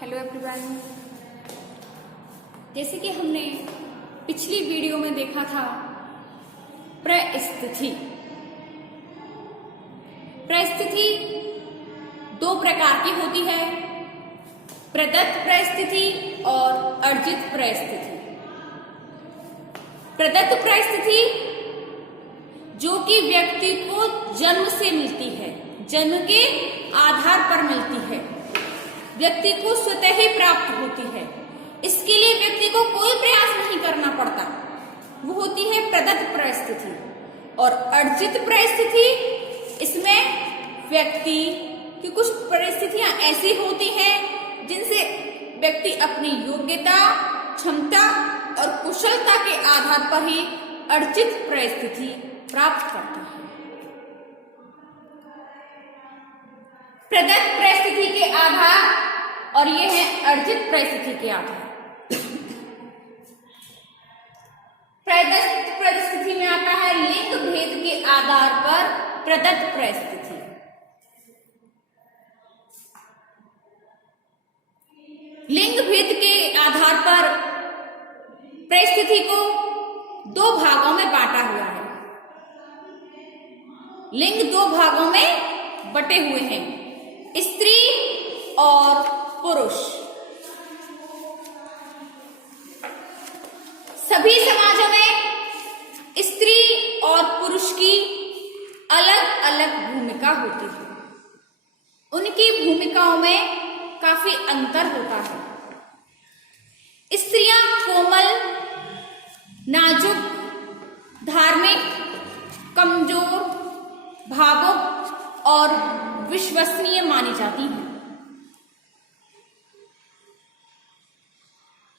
Hello everyone. जैसे कि हमने पिछली वीडियो में देखा था परिस्थिति। परिस्थिति दो प्रकार की होती है, प्रदत्त परिस्थिति और अर्जित परिस्थिति। प्रदत्त परिस्थिति जो कि व्यक्ति को जन्म से मिलती है, जन्म के आधार पर मिलती है, व्यक्ति को स्वतः ही प्राप्त होती है, इसके लिए व्यक्ति को कोई प्रयास नहीं करना पड़ता, वो होती है प्रदत्त परिस्थिति। और अर्जित परिस्थिति, इसमें व्यक्ति की कुछ परिस्थितियां ऐसी होती हैं जिनसे व्यक्ति अपनी योग्यता, क्षमता और कुशलता के आधार पर ही अर्जित परिस्थिति प्राप्त करता है। प्रदत्त परिस्थिति के आधार और ये है अर्जित परिस्थिति के आधार। प्रदत्त परिस्थिति में आता है लिंग भेद के आधार पर प्रदत्त परिस्थिति। लिंग भेद के आधार पर परिस्थिति को दो भागों में बांटा हुआ है। लिंग दो भागों में बटे हुए हैं, स्त्री और पुरुष। सभी समाजों में स्त्री और पुरुष की अलग अलग भूमिका होती है, उनकी भूमिकाओं में काफी अंतर होता है। स्त्रियां कोमल, नाजुक, धार्मिक, कमजोर, भावुक और विश्वसनीय मानी जाती हैं।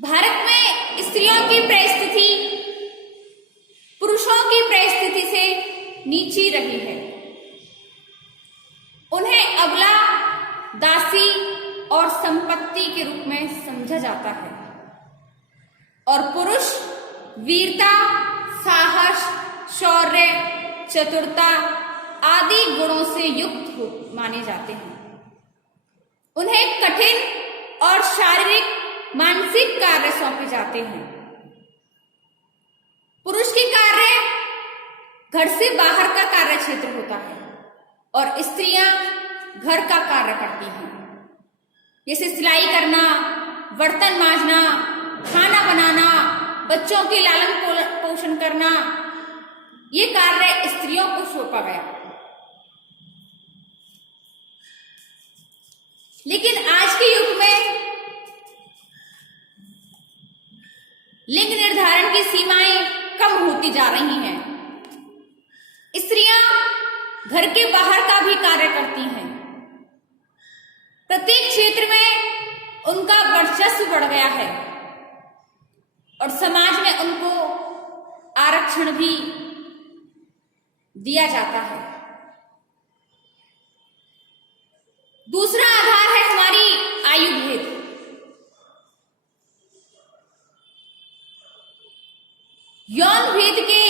भारत में स्त्रियों की परिस्थिति पुरुषों की परिस्थिति से नीची रही है। उन्हें अबला, दासी और संपत्ति के रूप में समझा जाता है और पुरुष वीरता, साहस, शौर्य, चतुरता आदि गुणों से युक्त माने जाते हैं। उन्हें कठिन और शारीरिक, मानसिक कार्य सौंपे जाते हैं। पुरुष के कार्य घर से बाहर का कार्य क्षेत्र होता है और स्त्रियां घर का कार्य करती हैं, जैसे सिलाई करना, बर्तन मांजना, खाना बनाना, बच्चों के लालन पोषण करना। ये कार्य स्त्रियों को सौंपा गया। लेकिन आज के युग में लिंग निर्धारण की सीमाएं कम होती जा रही हैं। स्त्रियां घर के बाहर का भी कार्य करती हैं। प्रत्येक क्षेत्र में उनका वर्चस्व बढ़ गया है और समाज में उनको आरक्षण भी दिया जाता है। दूसरा आधार है हमारी आयु भेद। यौन भेद के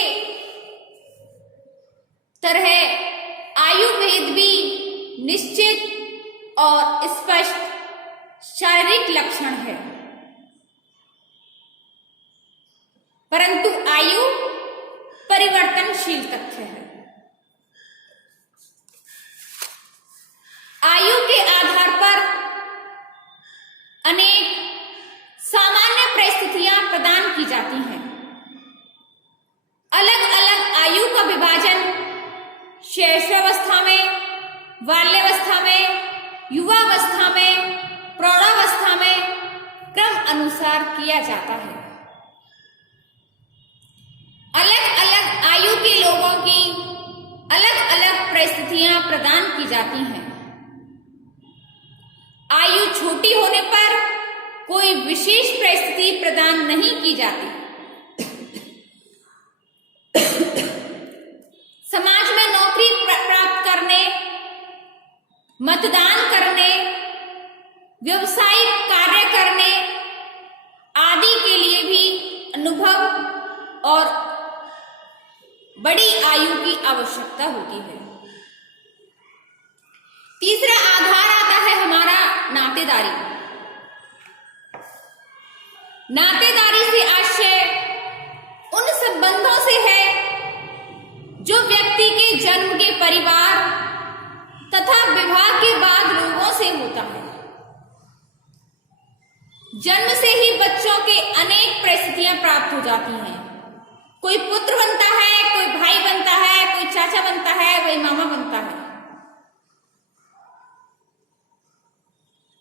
तरह आयु भेद भी निश्चित और स्पष्ट शारीरिक लक्षण है, परंतु आयु परिवर्तनशील तथ्य है। आयु के आधार पर अनेक सामान्य परिस्थितियां प्रदान की जाती हैं। अलग अलग आयु का विभाजन शैशवावस्था में, बाल्यावस्था में, युवावस्था में, प्रौढ़ावस्था में क्रम अनुसार किया जाता है। अलग अलग आयु के लोगों की अलग अलग परिस्थितियां प्रदान की जाती हैं। आयु छोटी होने पर कोई विशेष परिस्थिति प्रदान नहीं की जाती। समाज में नौकरी प्राप्त करने, मतदान करने, व्यवसायिक कार्य करने आदि के लिए भी अनुभव और बड़ी आयु की आवश्यकता होती है। तीसरा आधार आता है हमारा नातेदारी। जन्म से ही बच्चों के अनेक परिस्थितियां प्राप्त हो जाती हैं। कोई पुत्र बनता है, कोई भाई बनता है, कोई चाचा बनता है, कोई मामा बनता है।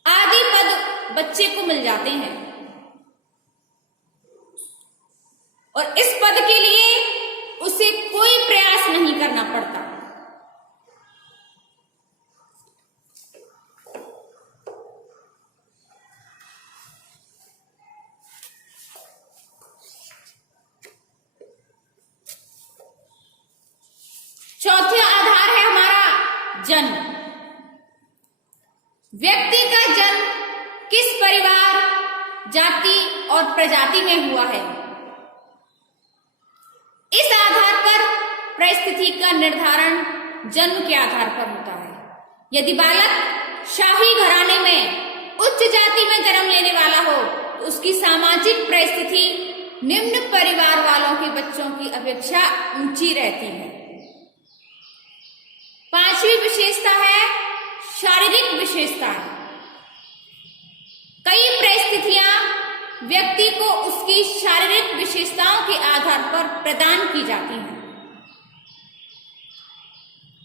आदि पद बच्चे को मिल जाते हैं और इस पद के लिए उसे कोई प्रयास नहीं करना पड़ता। चौथा आधार है हमारा जन्म। व्यक्ति का जन्म किस परिवार, जाति और प्रजाति में हुआ है, इस आधार पर परिस्थिति का निर्धारण जन्म के आधार पर होता है। यदि बालक शाही घराने में उच्च जाति में जन्म लेने वाला हो तो उसकी सामाजिक परिस्थिति निम्न परिवार वालों के बच्चों की अपेक्षा ऊंची रहती है। पांचवी विशेषता है शारीरिक विशेषता। कई परिस्थितियां व्यक्ति को उसकी शारीरिक विशेषताओं के आधार पर प्रदान की जाती हैं।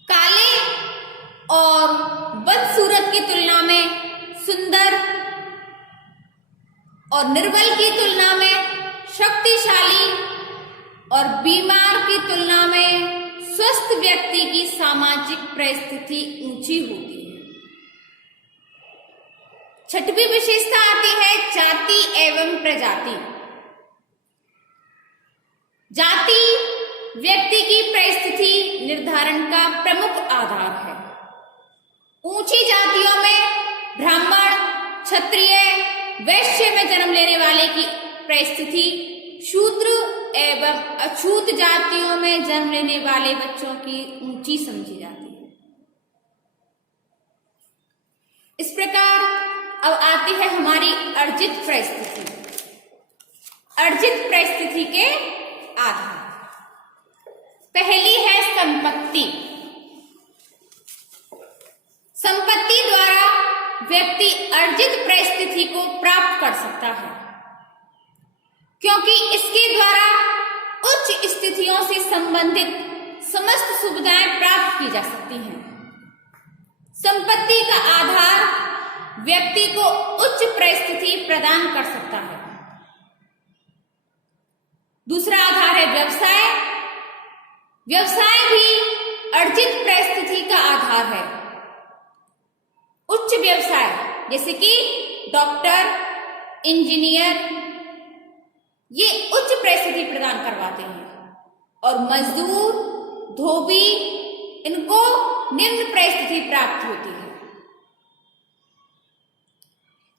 काले और बदसूरत की तुलना में सुंदर और निर्बल की तुलना में शक्तिशाली और बीमार की तुलना में स्वस्थ व्यक्ति की सामाजिक परिस्थिति ऊंची होती है। छठवीं विशेषता आती है जाति एवं प्रजाति। जाति व्यक्ति की परिस्थिति निर्धारण का प्रमुख आधार है। ऊंची जातियों में ब्राह्मण, क्षत्रिय, वैश्य में जन्म लेने वाले की परिस्थिति शूद्र एवं अछूत जातियों में जन्म लेने वाले बच्चों की ऊंची समझी जाती है। इस प्रकार अब आती है हमारी अर्जित परिस्थिति। अर्जित परिस्थिति के आधार पहली है संपत्ति। संपत्ति द्वारा व्यक्ति अर्जित परिस्थिति को प्राप्त कर सकता है, क्योंकि इसके द्वारा उच्च स्थितियों से संबंधित समस्त सुविधाएं प्राप्त की जा सकती हैं। संपत्ति का आधार व्यक्ति को उच्च परिस्थिति प्रदान कर सकता है। दूसरा आधार है व्यवसाय। व्यवसाय भी अर्जित परिस्थिति का आधार है। उच्च व्यवसाय जैसे कि डॉक्टर, इंजीनियर, ये उच्च परिस्थिति प्रदान करवाते हैं और मजदूर, धोबी, इनको निम्न परिस्थिति प्राप्त होती है।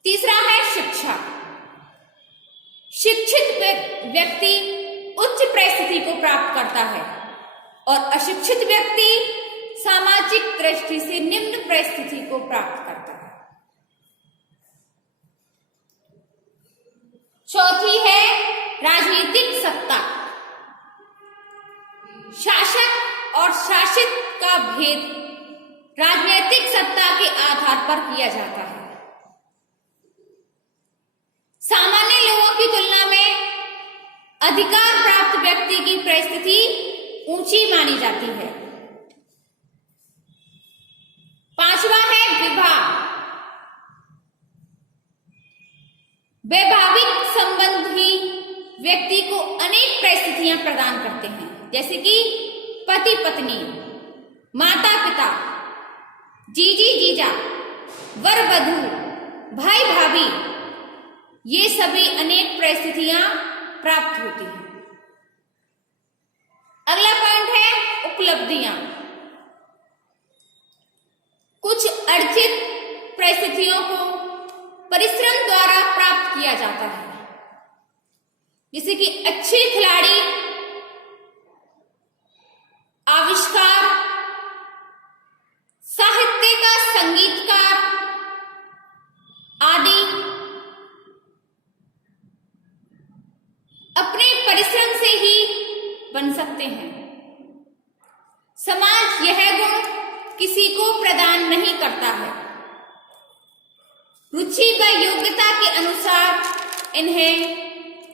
तीसरा है शिक्षा। शिक्षित व्यक्ति उच्च परिस्थिति को प्राप्त करता है और अशिक्षित व्यक्ति सामाजिक दृष्टि से निम्न परिस्थिति को प्राप्त करता है। चौथी है राजनीतिक सत्ता। शासक और शासित का भेद राजनीतिक सत्ता के आधार पर किया जाता है। सामान्य लोगों की तुलना में अधिकार प्राप्त व्यक्ति की परिस्थिति ऊंची मानी जाती है। पांचवा है विवाह। वैवाहिक संबंध ही व्यक्ति को अनेक परिस्थितियां प्रदान करते हैं, जैसे कि पति पत्नी, माता पिता, जीजी जीजा, वर वधू, भाई भाभी, ये सभी अनेक परिस्थितियां प्राप्त होती हैं। अगला पॉइंट है उपलब्धियां। कुछ अर्जित परिस्थितियों को परिश्रम द्वारा प्राप्त किया जाता है, जैसे कि अच्छे खिलाड़ी, आविष्कार, साहित्यकार, संगीतकार आदि अपने परिश्रम से ही बन सकते हैं। समाज यह गुण किसी को प्रदान नहीं करता है। रुचि व योग्यता के अनुसार इन्हें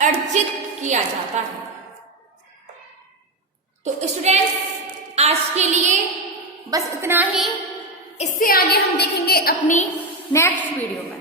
अर्जित किया जाता है। तो स्टूडेंट्स आज के लिए बस इतना ही। इससे आगे हम देखेंगे अपनी नेक्स्ट वीडियो में।